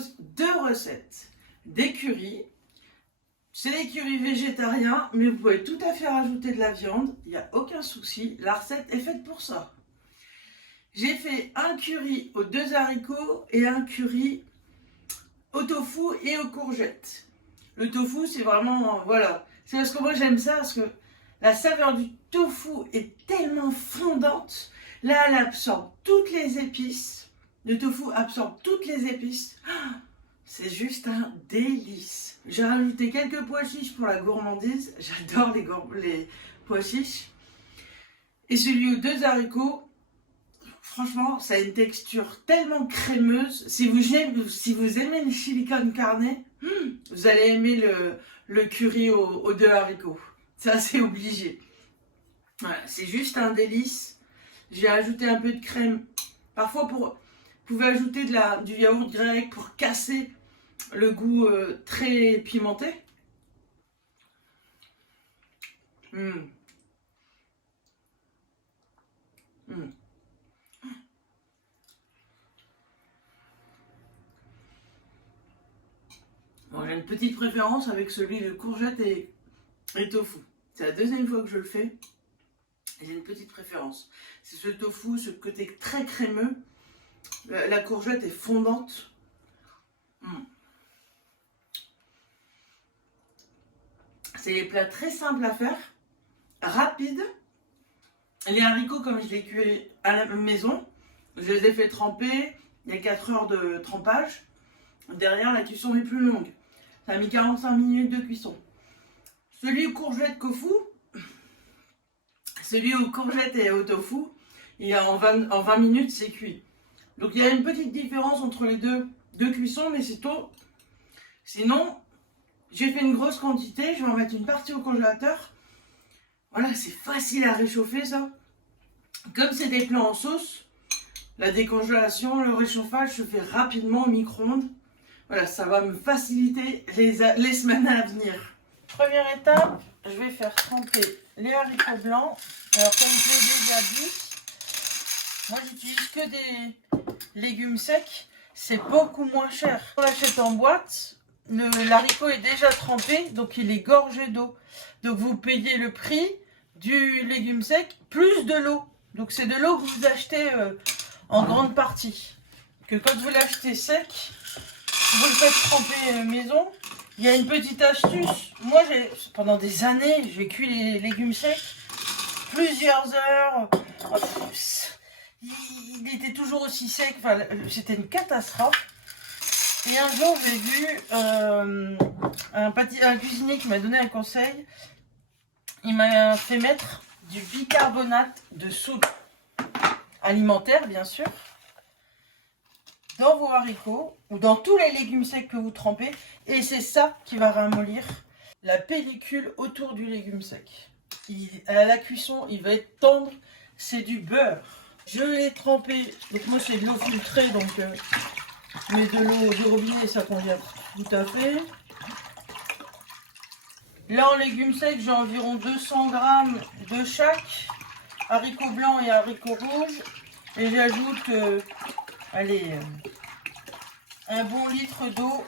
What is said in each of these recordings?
propose 2 recettes d'écurry. C'est l'écurry végétarien, mais vous pouvez tout à fait rajouter de la viande, il n'y a aucun souci, la recette est faite pour ça. J'ai fait un curry aux 2 haricots et un curry au tofu et aux courgettes. Le tofu, c'est vraiment, voilà, c'est parce que moi j'aime ça, parce que la saveur du tofu est tellement fondante. Là, elle absorbe toutes les épices. Le tofu absorbe toutes les épices. C'est juste un délice. J'ai rajouté quelques pois chiches pour la gourmandise. J'adore les pois chiches. Et celui aux 2 haricots, franchement, ça a une texture tellement crémeuse. Si vous aimez le chili con carne, vous allez aimer le curry aux 2 haricots. Ça, c'est obligé. Voilà, c'est juste un délice. J'ai ajouté un peu de crème. Parfois, vous pouvez ajouter du yaourt grec pour casser le goût très pimenté. Bon, j'ai une petite préférence avec celui de courgette et tofu. C'est la 2e fois que je le fais. J'ai une petite préférence. C'est ce tofu, ce côté très crémeux. La courgette est fondante. C'est des plats très simples à faire, rapides. Les haricots, comme je les cuis à la maison, je les ai fait tremper. Il y a 4 heures de trempage. Derrière, la cuisson est plus longue. Ça a mis 45 minutes de cuisson. Celui aux courgettes tofu, celui aux courgettes et au tofu, en 20 minutes, c'est cuit. Donc il y a une petite différence entre les deux cuissons, mais c'est tout. Sinon, j'ai fait une grosse quantité, je vais en mettre une partie au congélateur. Voilà, c'est facile à réchauffer ça. Comme c'est des plats en sauce, la décongélation, le réchauffage se fait rapidement au micro-ondes. Voilà, ça va me faciliter les semaines à venir. Première étape, je vais faire tremper les haricots blancs. Alors comme je l'ai déjà dit, moi j'utilise que des légumes secs. C'est beaucoup moins cher. On l'achète en boîte. L'haricot est déjà trempé, donc il est gorgé d'eau. Donc vous payez le prix du légume sec plus de l'eau. Donc c'est de l'eau que vous achetez en grande partie. Que quand vous l'achetez sec, vous le faites tremper maison. Il y a une petite astuce. Moi, pendant des années, j'ai cuit les légumes secs plusieurs heures. Il était toujours aussi sec. Enfin, c'était une catastrophe. Et un jour, j'ai vu un cuisinier qui m'a donné un conseil. Il m'a fait mettre du bicarbonate de soude alimentaire, bien sûr, dans vos haricots ou dans tous les légumes secs que vous trempez. Et c'est ça qui va ramollir la pellicule autour du légume sec. À la cuisson, il va être tendre. C'est du beurre. Je l'ai trempé. Donc moi, c'est de l'eau filtrée. Donc mais de l'eau du robinet, ça convient tout à fait. Là, en légumes secs, j'ai environ 200 g de chaque. Haricots blancs et haricots rouges. Et j'ajoute, allez, un bon litre d'eau.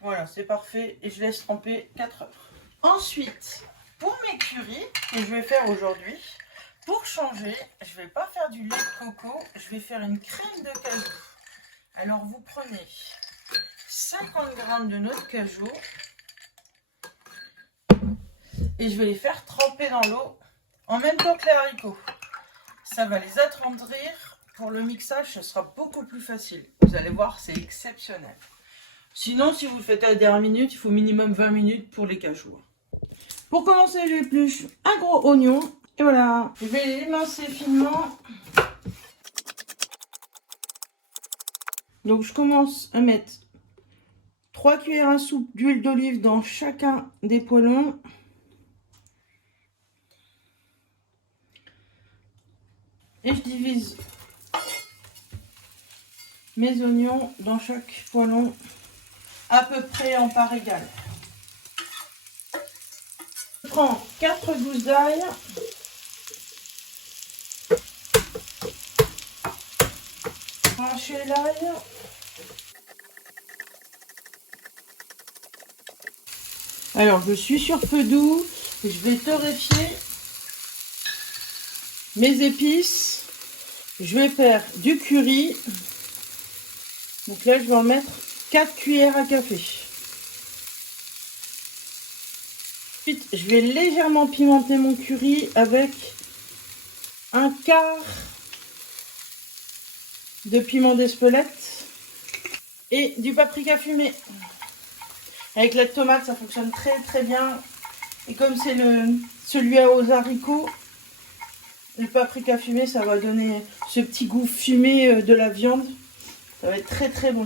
Voilà, c'est parfait. Et je laisse tremper 4 heures. Ensuite, pour mes currys, que je vais faire aujourd'hui, pour changer, je ne vais pas faire du lait de coco. Je vais faire une crème de cajou. Alors, vous prenez 50 g de noix de cajou. Et je vais les faire tremper dans l'eau en même temps que les haricots. Ça va les attendrir. Pour le mixage, ce sera beaucoup plus facile. Vous allez voir, c'est exceptionnel. Sinon, si vous le faites à la dernière minute, il faut minimum 20 minutes pour les cajous. Pour commencer, j'épluche un gros oignon. Et voilà, je vais l'émincer finement. Donc, je commence à mettre 3 cuillères à soupe d'huile d'olive dans chacun des poêlons. Et je divise mes oignons dans chaque poêlon à peu près en part égale. Je prends 4 gousses d'ail. Trancher l'ail. Alors, je suis sur feu doux. Et je vais torréfier mes épices. Je vais faire du curry. Donc là, je vais en mettre 4 cuillères à café. Ensuite, je vais légèrement pimenter mon curry avec un quart de piment d'Espelette et du paprika fumé. Avec la tomate, ça fonctionne très très bien. Et comme c'est celui aux haricots, le paprika fumé, ça va donner ce petit goût fumé de la viande. Ça va être très très bon.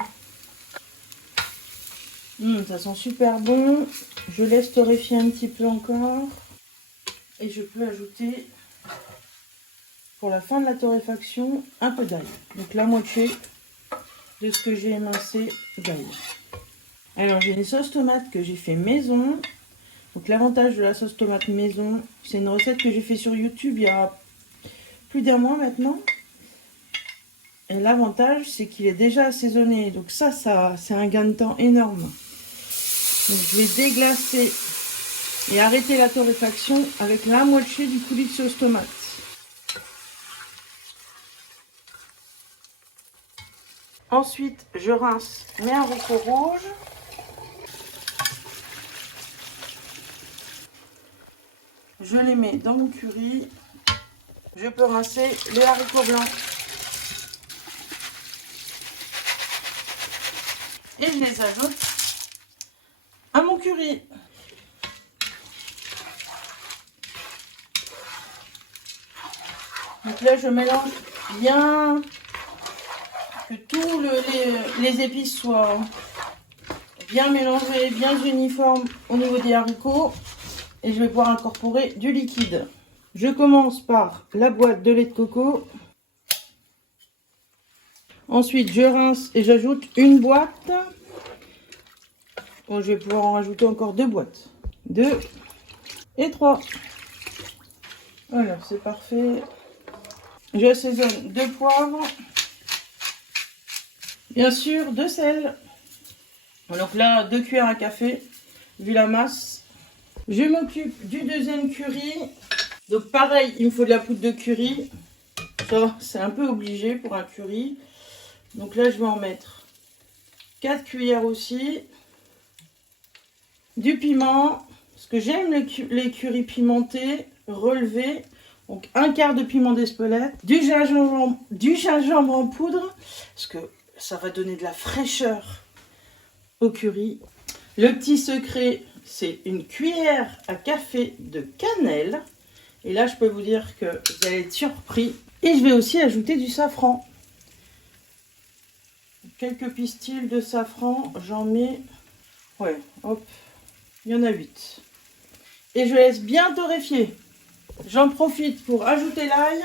Ça sent super bon. Je laisse torréfier un petit peu encore. Et je peux ajouter, pour la fin de la torréfaction, un peu d'ail. Donc la moitié de ce que j'ai émincé d'ail. Alors j'ai une sauce tomate que j'ai fait maison. Donc l'avantage de la sauce tomate maison, c'est une recette que j'ai fait sur YouTube il y a plus d'1 mois maintenant. Et l'avantage, c'est qu'il est déjà assaisonné. Donc ça c'est un gain de temps énorme. Donc je vais déglacer et arrêter la torréfaction avec la moitié du coulis de sauce tomate. Ensuite, je rince mes haricots rouges. Je les mets dans mon curry. Je peux rincer les haricots blancs. Et je les ajoute à mon curry. Donc là, je mélange bien, que tous les épices soient bien mélangées, bien uniformes au niveau des haricots. Et je vais pouvoir incorporer du liquide. Je commence par la boîte de lait de coco. Ensuite, je rince et j'ajoute une boîte. Bon, je vais pouvoir en rajouter encore 2 boîtes. 2 et 3. Alors, c'est parfait. J'assaisonne de poivre. Bien sûr, de sel. Donc là, 2 cuillères à café, vu la masse. Je m'occupe du deuxième curry. Donc pareil, il me faut de la poudre de curry. Ça, c'est un peu obligé pour un curry. Donc là, je vais en mettre 4 cuillères aussi. Du piment, parce que j'aime les currys pimentés, relevés. Donc un quart de piment d'Espelette. Du gingembre en poudre, parce que ça va donner de la fraîcheur au curry. Le petit secret, c'est une cuillère à café de cannelle. Et là, je peux vous dire que vous allez être surpris. Et je vais aussi ajouter du safran. Quelques pistils de safran, j'en mets, ouais, hop, il y en a 8. Et je laisse bien torréfier. J'en profite pour ajouter l'ail.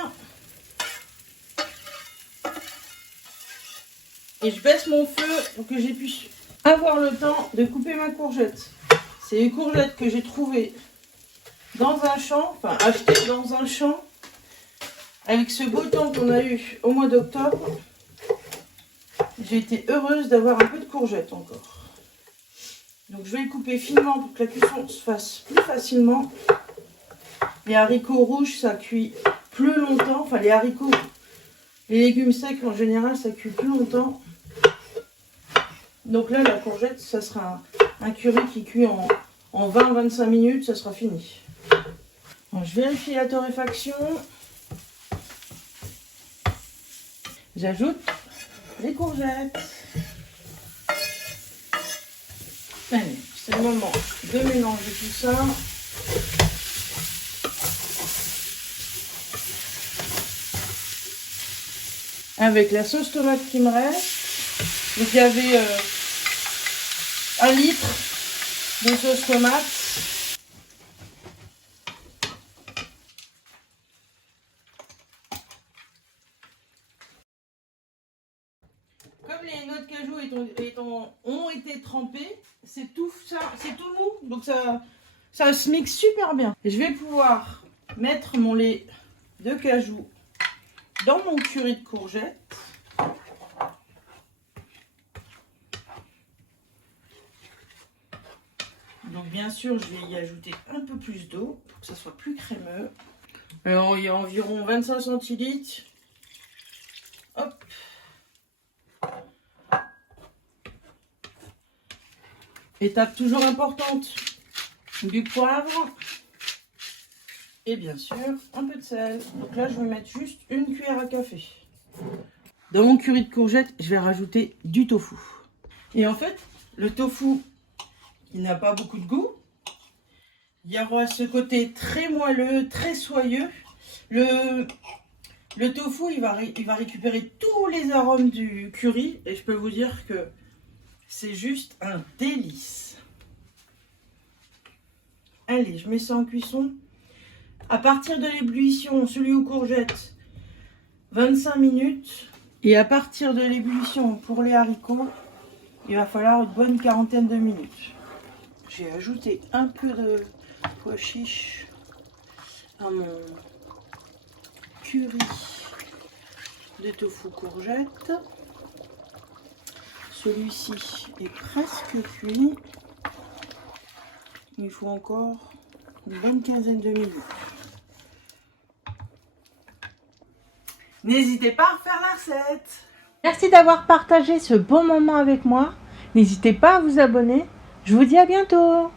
Et je baisse mon feu pour que j'ai pu avoir le temps de couper ma courgette. C'est une courgette que j'ai trouvée dans un champ, enfin achetée dans un champ, avec ce beau temps qu'on a eu au mois d'octobre. J'ai été heureuse d'avoir un peu de courgette encore. Donc je vais le couper finement pour que la cuisson se fasse plus facilement. Les haricots rouges, ça cuit plus longtemps. Enfin les haricots, les légumes secs en général, ça cuit plus longtemps. Donc là, la courgette, ça sera un curry qui cuit en 20-25 minutes, ça sera fini. Bon, je vérifie la torréfaction. J'ajoute les courgettes. Allez, c'est le moment de mélanger tout ça. Avec la sauce tomate qui me reste. Donc il y avait 1 litre de sauce tomate. Comme les noix de cajou ont été trempées, c'est tout ça, c'est tout mou, donc ça se mixe super bien. Et je vais pouvoir mettre mon lait de cajou dans mon curry de courgettes. Donc Donc bien sûr, je vais y ajouter un peu plus d'eau pour que ça soit plus crémeux. Alors il y a environ 25 centilitres. Hop. Étape toujours importante, du poivre. Et bien sûr, un peu de sel. Donc là, je vais mettre juste une cuillère à café. Dans mon curry de courgettes, je vais rajouter du tofu. Et en fait, le tofu, il n'a pas beaucoup de goût. Il y aura ce côté très moelleux, très soyeux. Le tofu, il va récupérer tous les arômes du curry. Et je peux vous dire que c'est juste un délice. Allez, je mets ça en cuisson. À partir de l'ébullition, celui aux courgettes, 25 minutes. Et à partir de l'ébullition pour les haricots, il va falloir une bonne quarantaine de minutes. J'ai ajouté un peu de pois chiches à mon curry de tofu courgette. Celui-ci est presque cuit. Il faut encore une bonne quinzaine de minutes. N'hésitez pas à refaire la recette. Merci d'avoir partagé ce bon moment avec moi. N'hésitez pas à vous abonner. Je vous dis à bientôt.